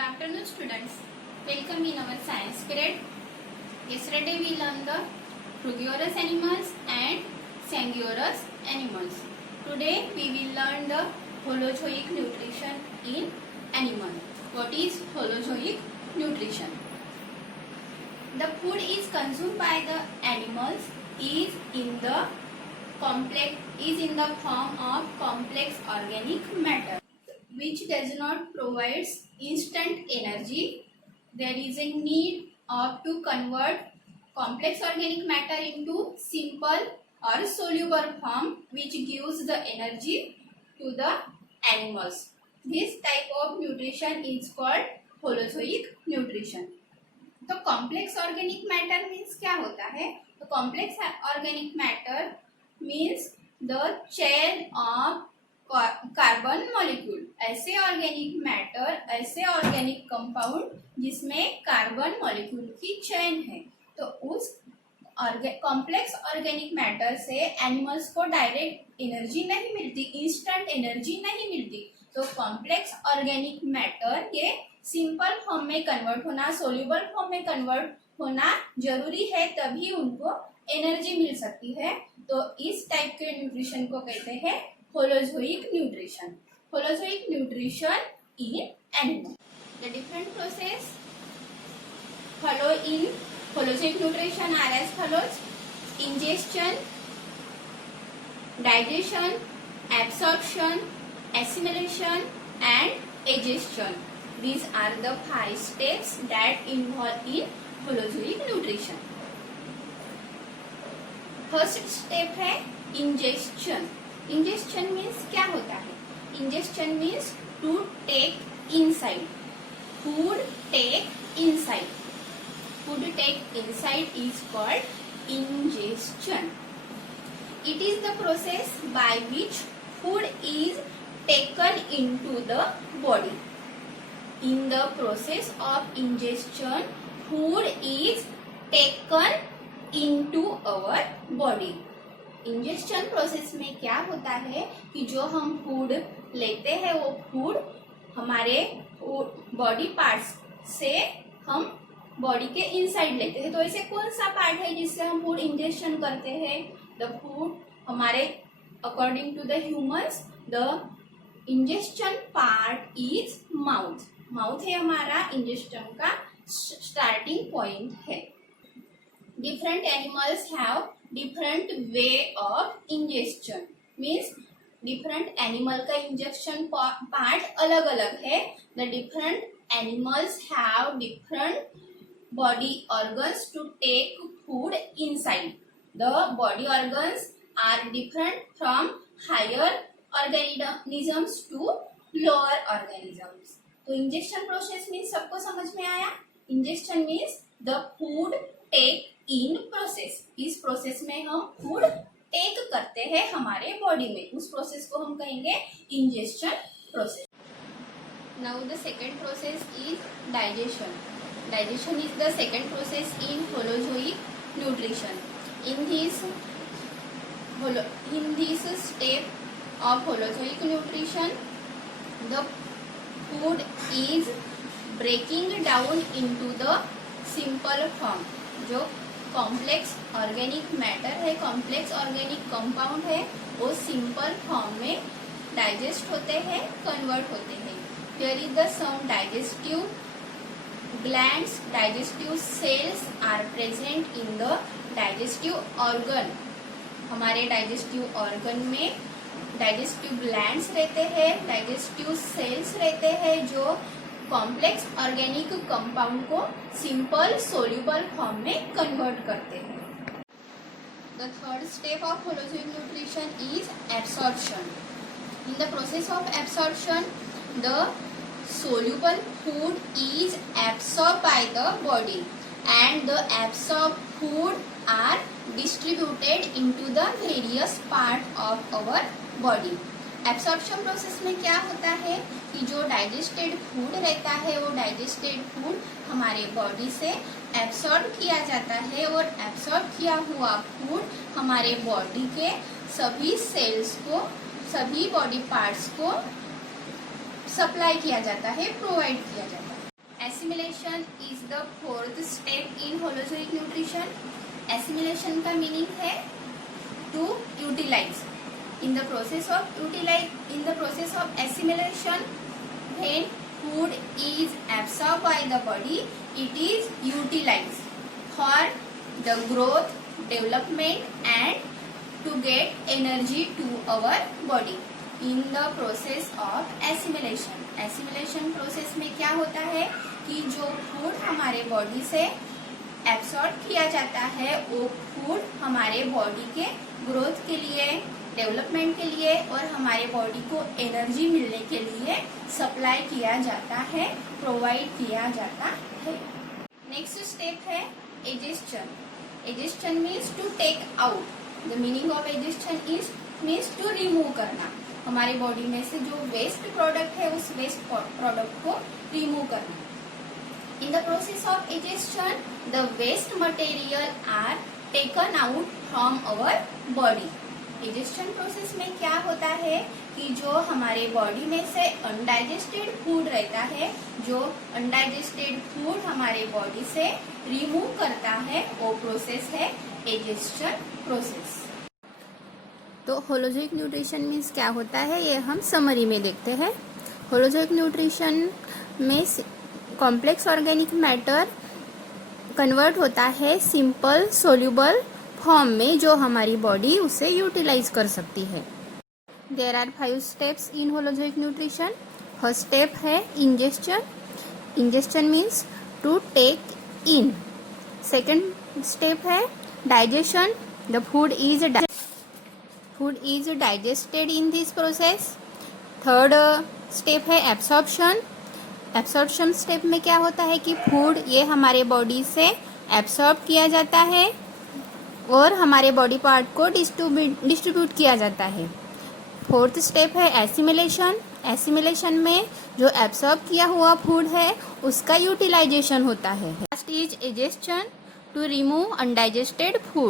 afternoon, students. Welcome in our science period. Yesterday we learned the frugivorous animals and sanguivorous animals. Today we will learn the holozoic nutrition in animal. What is holozoic nutrition? The food is consumed by the animals is in the form of complex organic matter, which does not provide instant energy. There is a need to convert complex organic matter into simple or soluble form, which gives the energy to the animals. This type of nutrition is called holozoic nutrition. तो complex organic matter means क्या होता है? तो complex organic matter means the chain of carbon molecule. ऐसे organic matter, ऐसे organic compound जिसमें carbon molecule की chain है. तो उस कॉम्प्लेक्स ऑर्गेनिक मैटर से एनिमल्स को डायरेक्ट एनर्जी नहीं मिलती, इंस्टेंट एनर्जी नहीं मिलती. तो कॉम्प्लेक्स ऑर्गेनिक मैटर के सिंपल फॉर्म में कन्वर्ट होना, सोल्यूबल फॉर्म में कन्वर्ट होना जरूरी है, तभी उनको एनर्जी मिल सकती है. तो इस टाइप के न्यूट्रिशन को कहते हैं holozoic nutrition. Holozoic nutrition in animal. The different process follow in holozoic nutrition are as follows: ingestion, digestion, absorption, assimilation and egestion. These are the 5 steps that involve in holozoic nutrition. First step है ingestion. Injection means क्या होता है? Injection means to take inside. Food take inside. Food take inside is called injection. It is the process by which food is taken into the body. In the process of injection food is taken into our body. Injection process में क्या होता है कि जो हम food लेते हैं वो फूड हमारे बॉडी पार्ट्स से हम बॉडी के इनसाइड लेते हैं. तो ऐसे कौन सा पार्ट है जिससे हम फूड इंजेक्शन करते हैं? द फूड हमारे according to the humans the injection part is mouth. Mouth है हमारा इंजेक्शन का स्टार्टिंग पॉइंट है. Different animals have different way of injection. Means different animal का इंजेक्शन पार्ट अलग अलग है. The different animals have different body organs to take food inside. The body organs are different from higher organisms to lower organisms. तो injection process means सबको समझ में आया? Injection means the food take in process. इस process में हम food take करते हैं हमारे बॉडी में, उस प्रोसेस को हम कहेंगे injection process. Now the second process is digestion. Digestion is the second process in holozoic nutrition. In this step of holozoic nutrition, the food is breaking down into the simple form. जो complex organic matter है, complex organic compound है, वो simple form में digest होते हैं, convert होते हैं. There is the some digestive glands, digestive cells are present in the digestive organ. हमारे डाइजेस्टिव ऑर्गन में डाइजेस्टिव ग्लैंड्स रहते हैं, डाइजेस्टिव सेल्स रहते हैं जो कॉम्प्लेक्स ऑर्गेनिक कंपाउंड को सिंपल सोल्यूबल फॉर्म में कन्वर्ट करते हैं. The third step of holozoic nutrition is absorption. In the process of absorption, the soluble food is absorbed by the body and the absorbed food are distributed into the various part of our body. Absorption process में क्या होता है कि जो digested food रहता है वो digested food हमारे बॉडी से एब्सॉर्ब किया जाता है और एब्सॉर्ब किया हुआ फूड हमारे बॉडी के सभी सेल्स को, सभी बॉडी पार्ट्स को सप्लाई किया जाता है, प्रोवाइड किया जाता है. Assimilation is the fourth step in holozoic nutrition. Assimilation का मीनिंग है to utilize. In the process of assimilation, when food is absorbed by the body, it is utilized for the growth, development and to get energy to our body. In the process of assimilation, assimilation process में क्या होता है कि जो food हमारे body से absorb किया जाता है वो फूड हमारे बॉडी के ग्रोथ के लिए, डेवलपमेंट के लिए और हमारे बॉडी को एनर्जी मिलने के लिए सप्लाई किया जाता है, प्रोवाइड किया जाता है. नेक्स्ट स्टेप है egestion. Egestion means to take out. The meaning of egestion is means to remove करना. हमारे बॉडी में से जो वेस्ट प्रोडक्ट है उस वेस्ट प्रोडक्ट को रिमूव करना. In the process of digestion, the waste material are taken out from our body. Digestion process में क्या होता है कि जो हमारे बॉडी में से अनडाइजेस्टेड फूड रहता है, जो अनडाइजेस्टेड फूड हमारे बॉडी से रिमूव करता है, वो प्रोसेस है digestion प्रोसेस. तो होलोजोइक न्यूट्रिशन मीन्स क्या होता है ये हम समरी में देखते हैं. होलोजोइक न्यूट्रिशन में कॉम्प्लेक्स ऑर्गेनिक मैटर कन्वर्ट होता है सिंपल सोल्यूबल फॉर्म में जो हमारी बॉडी उसे यूटिलाइज कर सकती है. There are 5 steps in holozoic nutrition. First step है ingestion. Ingestion means to take in. Second step है digestion. The food is digested in this process. Third step है एब्सॉर्प्शन. एब्सॉर्प्शन स्टेप में क्या होता है कि फूड ये हमारे बॉडी से एब्सॉर्ब किया जाता है और हमारे बॉडी पार्ट को डिस्ट्रीब्यूट किया जाता है. फोर्थ स्टेप है एसिमिलेशन. एसिमिलेशन में जो एब्सॉर्ब किया हुआ फूड है उसका यूटिलाइजेशन होता है. Last is egestion to remove undigested food.